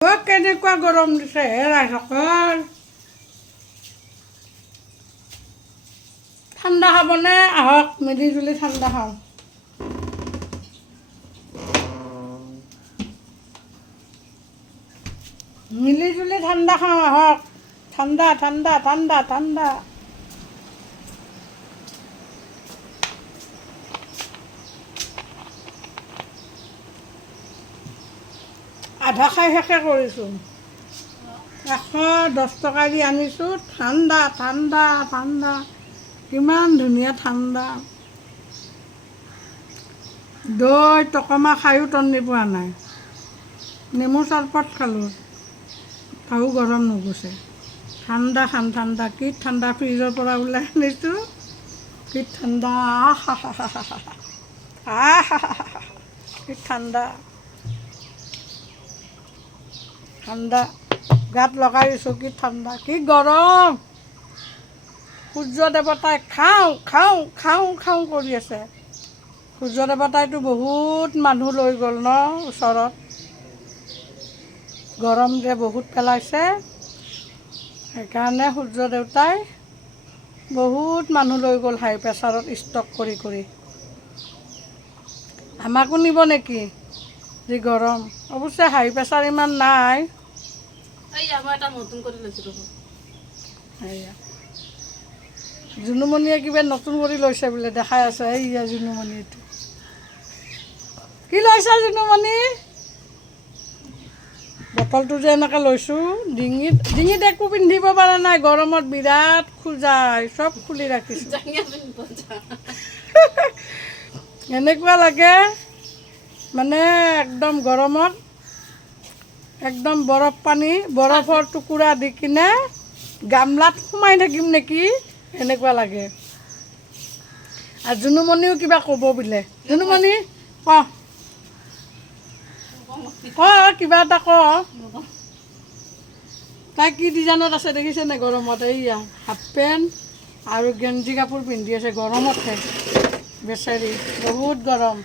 কেনেকুৱা গৰম দিছে হে ৰাইজসকল। ঠাণ্ডা খাবনে? আহক মিলি জুলি ঠাণ্ডা খাওঁ। মিলি জুলি ঠাণ্ডা খাওঁ আহক। ঠাণ্ডা ঠাণ্ডা ঠাণ্ডা ঠাণ্ডা। আধা খাই শেষে কৰিছোঁ। 110 টকা দি আনিছোঁ। ঠাণ্ডা ঠাণ্ডা ঠাণ্ডা, কিমান ধুনীয়া ঠাণ্ডা। দৈ টকমা খায়ো টন্নি পোৱা নাই। নেমু চৰবত খালোঁ, তাও গৰম নুগুছে। ঠাণ্ডা খাম ঠাণ্ডা, কি ঠাণ্ডা ফ্ৰিজৰ পৰা ওলাই আনিছোঁ। কি ঠাণ্ডা, কি ঠাণ্ডা ঠাণ্ডা, গাত লগাই দিছোঁ। কি ঠাণ্ডা, কি গৰম। সূৰ্য দেৱতাই খাওঁ খাওঁ খাওঁ খাওঁ কৰি আছে। সূৰ্য দেৱতাইতো বহুত মানুহ লৈ গ'ল ন ওচৰত। গৰম যে বহুত পেলাইছে, সেইকাৰণে সূৰ্য দেৱতাই বহুত মানুহ লৈ গ'ল হাই প্ৰেছাৰত ষ্টক কৰি কৰি। আমাকো নিব নেকি? যি গৰম। অৱশ্যে হাই প্ৰেছাৰ ইমান নাই। মই এটা নতুন কৰি লৈছিলোঁ। সেয়া জুনুমণিয়ে কিবা নতুন কৰি লৈছে বোলে, দেখাই আছে। এইয়া জুনুমণিটো কি লৈছা জুনুমণি? বটলটো যে এনেকৈ লৈছোঁ ডিঙিত, ডিঙিত একো পিন্ধিব পৰা নাই গৰমত, বিৰাট খোজাই, চব খুলি ৰাখিছোঁ। এনেকুৱা লাগে মানে একদম গৰমত একদম বৰফ পানী, বৰফৰ টুকুৰা দি কিনে গামলাত সোমাই থাকিম নেকি, এনেকুৱা লাগে। আৰু জুনুমণিও কিবা ক'ব বোলে। জুনুমণি ক কিবা এটা ক। তাই কি ডিজাইনত আছে দেখিছেনে গৰমত? এইয়া হাফ পেণ্ট আৰু গেঞ্জি কাপোৰ পিন্ধি আছে গৰমতে। বেচেৰি বহুত গৰম।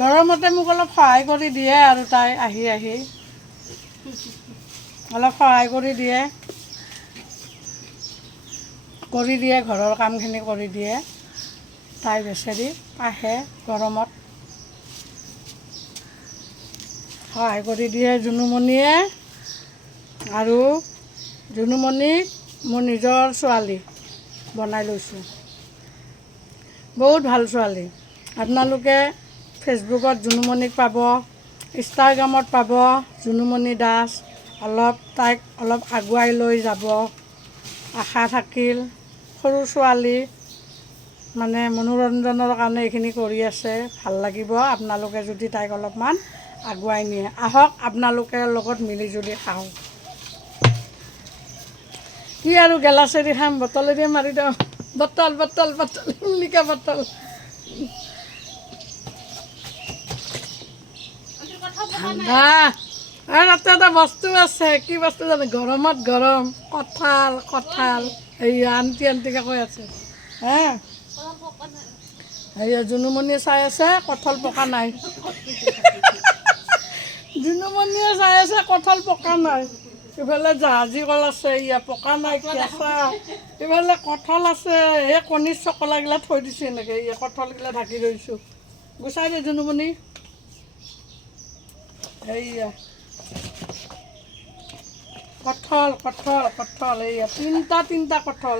গৰমতে মোক অলপ সহায় কৰি দিয়ে আৰু তাই আহি আহি অলপ সহায় কৰি দিয়ে, ঘৰৰ কামখিনি কৰি দিয়ে। তাই বেচেৰি আহে গৰমত সহায় কৰি দিয়ে জুনুমণিয়ে। আৰু জুনুমণিক মোৰ নিজৰ ছোৱালী বনাই লৈছোঁ। বহুত ভাল ছোৱালী। আপোনালোকে ফেচবুকত জুনুমণিক পাব, ইনষ্টাগ্ৰামত পাব জুনুমণি দাস। তাইক অলপ আগুৱাই লৈ যাব আশা থাকিল। সৰু ছোৱালী মানে মনোৰঞ্জনৰ কাৰণে এইখিনি কৰি আছে, ভাল লাগিব আপোনালোকে যদি তাইক অলপমান আগুৱাই নিয়ে। আহক আপোনালোকে লগত মিলি জুলি খাওঁ। কি আৰু গেলাচেৰি খাম, বটলেৰে মাৰি দিওঁ। বটল বটল বটল লিকা বটল। ঠাণ্ডা। আৰু তাতে এটা বস্তু আছে, কি বস্তু জানে? গৰমত গৰম কঁঠাল, কঁঠাল। এইয়া আণ্টিকে কৈ আছে হে। এইয়া জুনুমণিয়ে চাই আছে, কঁঠাল পকা নাই। জুনুমণিয়ে চাই আছে, কঁঠাল পকা নাই। ইফালে জাহাজী কল আছে, ইয়া পকা নাই কেঁচা। ইফালে কঁঠাল আছে, এই কণীৰ চকলাগিলা থৈ দিছোঁ এনেকৈ। এই কঁঠালগিলা ঢাকি থৈছোঁ। গুচাই দে জুনুমণি। এইয়া কঁঠাল কঁঠাল কঁঠাল, এইয়া তিনিটা কঁঠাল।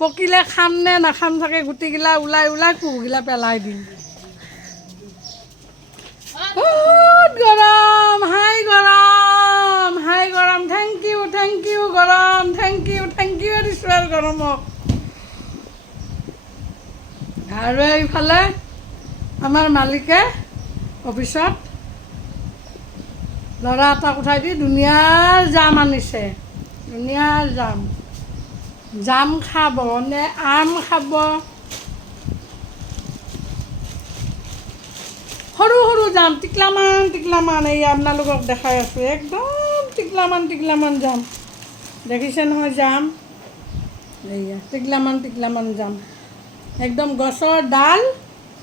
পকিলে খাম নে নাখাম চাগে, গুটিগিলা ওলাই ওলাই কুহুগিলা পেলাই দিম। বহুত গৰম, হাই গৰম, হাই গৰম। থেংক ইউ গৰম, থেংক ইউ দিছোঁ আৰু গৰমক। আৰু এইফালে আমাৰ মালিকে অফিচত ল'ৰা এটাক উঠাই দি দুনিয়াৰ জাম আনিছে। দুনিয়াৰ জাম খাব নে আম খাব? সৰু সৰু জাম, টিকলামান। এই আপোনালোকক দেখাই আছোঁ, একদম টিকলামান জাম। দেখিছে নহয় জাম? এইয়া টিকলামান জাম। একদম গছৰ ডাল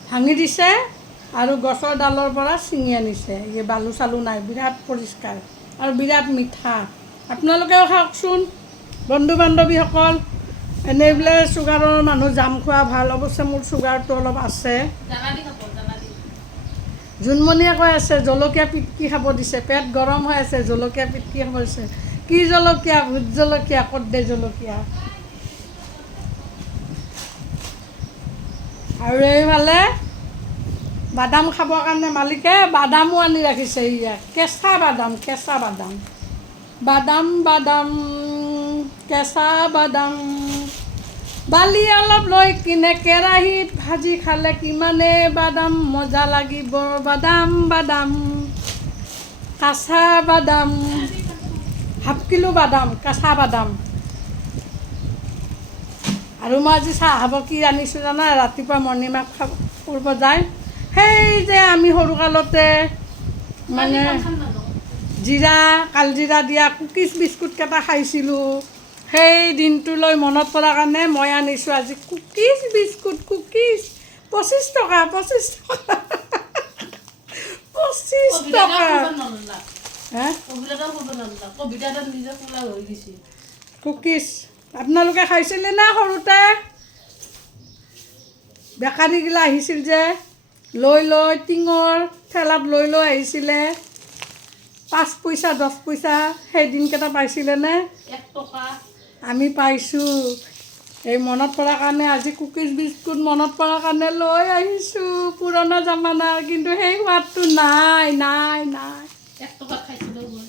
ভাঙি দিছে, আৰু গছৰ ডালৰ পৰা ছিঙি আনিছে, এই বালু চালু নাই, বিৰাট পৰিষ্কাৰ আৰু বিৰাট মিঠা। আপোনালোকেও খাওকচোন বন্ধু বান্ধৱীসকল। এনেই বোলে চুগাৰৰ মানুহ জাম খোৱা ভাল, অৱশ্যে মোৰ চুগাৰটো অলপ আছে। জ্বালা দি খাব, জ্বালা দি। জোনমণিয়ে কৈ আছে জলকীয়া পিটকি খাব দিছে, পেট গৰম হৈ আছে, জলকীয়া পিটকি খাব দিছে। কি জলকীয়া? ভোট জলকীয়া। ক'ত দে জলকীয়া? আৰু এইফালে বাদাম খাবৰ কাৰণে মালিকে বাদামো আনি ৰাখিছে। ইয়াত কেঁচা বাদাম, কেঁচা বাদাম, বাদাম বাদাম কেঁচা বাদাম। বালি অলপ লৈ কিনে কেৰাহীত ভাজি খালে কিমানে বাদাম মজা লাগিব। বাদাম বাদাম কেঁচা বাদাম, হাফ কিলো বাদাম, কেঁচা বাদাম। আৰু মই আজি চাহ খাব কি আনিছোঁ জানা? ৰাতিপুৱা মৰ্ণিং ৱাক কৰিব যায়, সেই যে আমি সৰুকালতে মানে জিৰা কালজিৰা দিয়া কুকিজ বিস্কুটকেইটা খাইছিলোঁ, সেই দিনটোলৈ মনত পৰাৰ কাৰণে মই আনিছোঁ আজি কুকিজ বিস্কুট। কুকিজ 25 টকা, 25 টকা, 25 টকা। হে কুকিজ আপোনালোকে খাইছিলে না সৰুতে? বেকাৰীগিলা আহিছিল যে লৈ লৈ টিঙৰ ঠেলাত লৈ লৈ আহিছিলে, 5 পইচা 10 পইচা, সেই দিনকেইটা পাইছিলেনে? 1 টকা আমি পাইছোঁ। এই মনত পৰাৰ কাৰণে আজি কুকিজ বিস্কুট মনত পৰাৰ কাৰণে লৈ আহিছোঁ, পুৰণা জামানাৰ। কিন্তু সেই সোৱাদটো নাই নাই নাই, 1 টকা খাইছিলোঁ মই।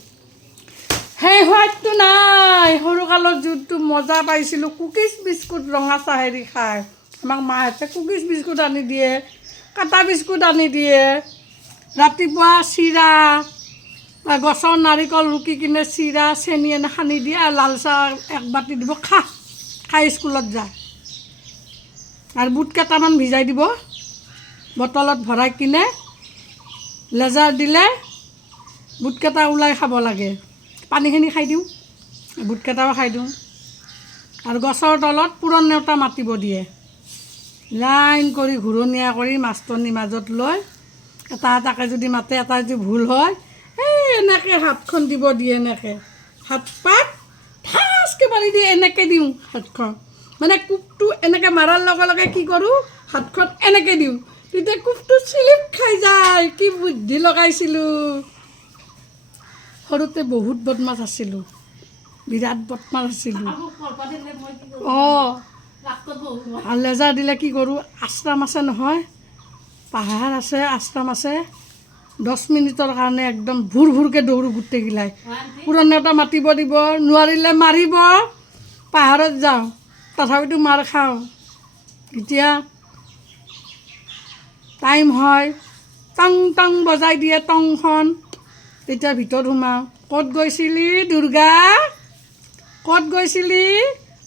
সেই সোৱাদটো নাই। সৰুকালত যোনটো মজা পাইছিলোঁ কুকিজ বিস্কুট ৰঙা চাহেদি খাই। আমাক মাহঁতে কুকিজ বিস্কুট আনি দিয়ে, কাটা বিস্কুট আনি দিয়ে। ৰাতিপুৱা চিৰা বা গছৰ নাৰিকল ৰুকি কিনে চিৰা চেনি এনে সানি দিয়ে আৰু লাল চাহ 1 বাতি দিব, খাই স্কুলত যায়। আৰু বুট কেইটামান ভিজাই দিব, বটলত ভৰাই কিনে লেজাৰ দিলে বুটকেইটা ওলাই খাব লাগে। পানীখিনি খাই দিওঁ, বুটকেইটাও খাই দিওঁ। আৰু গছৰ তলত পুৰণ নেওতা মাতিব দিয়ে, লাইন কৰি ঘূৰণীয়া কৰি মাষ্টৰনীৰ মাজত লৈ এটা এটাকৈ যদি মাতে, এটা যদি ভুল হয় এই এনেকৈ হাতখন দিব দিয়ে, এনেকৈ হাত পাত ঠাচকৈ মাৰি দিয়ে, এনেকৈ দিওঁ হাতখন। মানে কোবটো এনেকৈ মাৰাৰ লগে লগে কি কৰোঁ, হাতখন এনেকৈ দিওঁ, তেতিয়া কোবটো চিলিপ খাই যায়। কি বুদ্ধি লগাইছিলোঁ। সৰুতে বহুত বদমাছ আছিলোঁ, বিৰাট বদমাছ আছিলোঁ। অঁ, আৰু লেজাৰ দিলে কি কৰোঁ, আশ্ৰম আছে নহয়, পাহাৰ আছে, আশ্ৰম আছে, 10 মিনিটৰ কাৰণে একদম ভুৰ ভুৰকৈ দৌৰোঁ গোটেইগিলাই। পুৰণ নেওতা মাতিব দিব, নোৱাৰিলে মাৰিব, পাহাৰত যাওঁ, তথাপিতো মাৰ খাওঁ। এতিয়া টাইম হয়, টং টং বজাই দিয়ে টংখন, তেতিয়া ভিতৰত সোমাওঁ। ক'ত গৈছিলি দুৰ্গা? ক'ত গৈছিলি?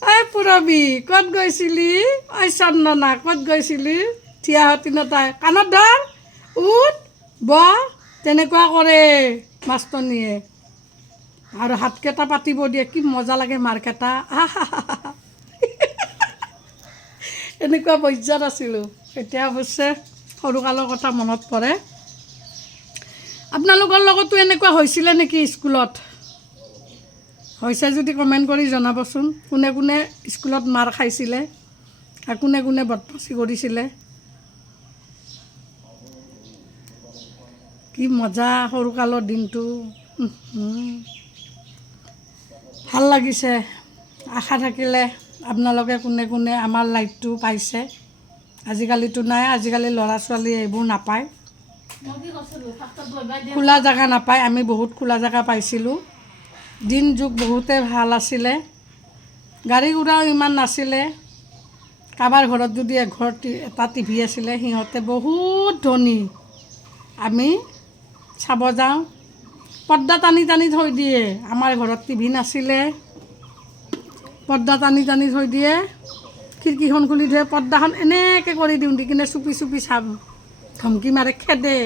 ঐ পুৰবী ক'ত গৈছিলি? ঐ চন্দনা ক'ত গৈছিলি? থিয়াহঁতি নতাই কাণত ধৰ, উঠ ব, তেনেকুৱা কৰে মাষ্টৰনীয়ে। আৰু হাতকেইটা পাতিব দিয়ে, কি মজা লাগে মাৰকেইটা। এনেকুৱা বজ্জাত আছিলোঁ। এতিয়া অৱশ্যে সৰুকালৰ কথা মনত পৰে। আপোনালোকৰ লগতো এনেকুৱা হৈছিলে নেকি স্কুলত? হৈছে যদি কমেণ্ট কৰি জনাবচোন, কোনে কোনে স্কুলত মাৰ খাইছিলে আৰু কোনে কোনে বদমাচি কৰিছিলে। কি মজা সৰুকালৰ দিনটো, ভাল লাগিছে। আশা থাকিলে আপোনালোকে কোনে কোনে আমাৰ লাইফটো পাইছে। আজিকালিতো নাই, আজিকালি ল'ৰা ছোৱালীয়ে এইবোৰ নাপায়, খোলা জেগা নাপায়। আমি বহুত খোলা জেগা পাইছিলোঁ। দিন যুগ বহুতে ভাল আছিলে, গাড়ী ঘোঁৰাও ইমান নাছিলে। কাৰোবাৰ ঘৰত যদি এটা টিভি আছিলে, সিহঁতে বহুত ধনী। আমি চাব যাওঁ, পৰ্দা টানি টানি থৈ দিয়ে। আমাৰ ঘৰত টিভি নাছিলে, পৰ্দা টানি টানি থৈ দিয়ে, খিৰিকীখন খুলি থৈ পৰ্দাখন এনেকৈ কৰি দিওঁ, দি কিনে চুপি চুপি চাম, ধমকি মাৰে, খেদে।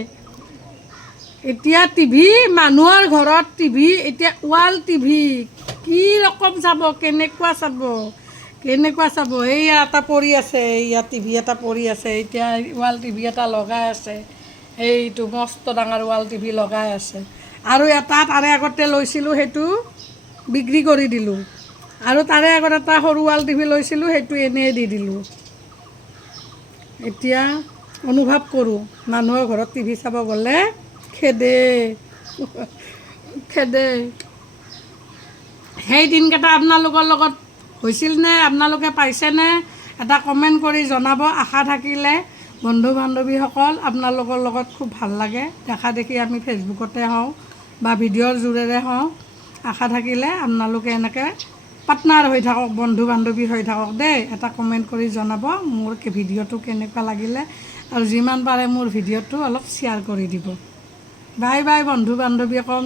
এতিয়া টিভি, মানুহৰ ঘৰত টিভি, এতিয়া ৱাল টিভি। কি ৰকম চাব, কেনেকুৱা চাব, কেনেকুৱা চাব। এইয়া এটা পৰি আছে, এইয়া টিভি এটা পৰি আছে, এতিয়া ৱাল টিভি এটা লগাই আছে। এইটো মস্ত ডাঙৰ ৱাল টিভি লগাই আছে আৰু এটা তাৰে আগতে লৈছিলোঁ সেইটো বিক্ৰী কৰি দিলোঁ আৰু তাৰে আগত এটা সৰু ৱাল টিভি লৈছিলোঁ সেইটো এনেই দি দিলোঁ এতিয়া অনুভৱ কৰোঁ মানুহৰ ঘৰত টিভি চাব গ'লে খেদে খেদে সেই দিনকেইটা আপোনালোকৰ লগত হৈছিল নে আপোনালোকে পাইছেনে এটা কমেণ্ট কৰি জনাব আশা থাকিলে বন্ধু বান্ধৱীসকল আপোনালোকৰ লগত খুব ভাল লাগে দেখা দেখি আমি ফেচবুকতে হওঁ বা ভিডিঅ'ৰ জোৰেৰে হওঁ আশা থাকিলে আপোনালোকে এনেকৈ পাৰ্টনাৰ হৈ থাকক বন্ধু বান্ধৱী হৈ থাকক দেই এটা কমেণ্ট কৰি জনাব মোৰ ভিডিঅ'টো কেনেকুৱা লাগিলে আৰু যিমান পাৰে মোৰ ভিডিঅ'টো অলপ শ্বেয়াৰ কৰি দিব বাই বাই বন্ধু বান্ধৱীসকল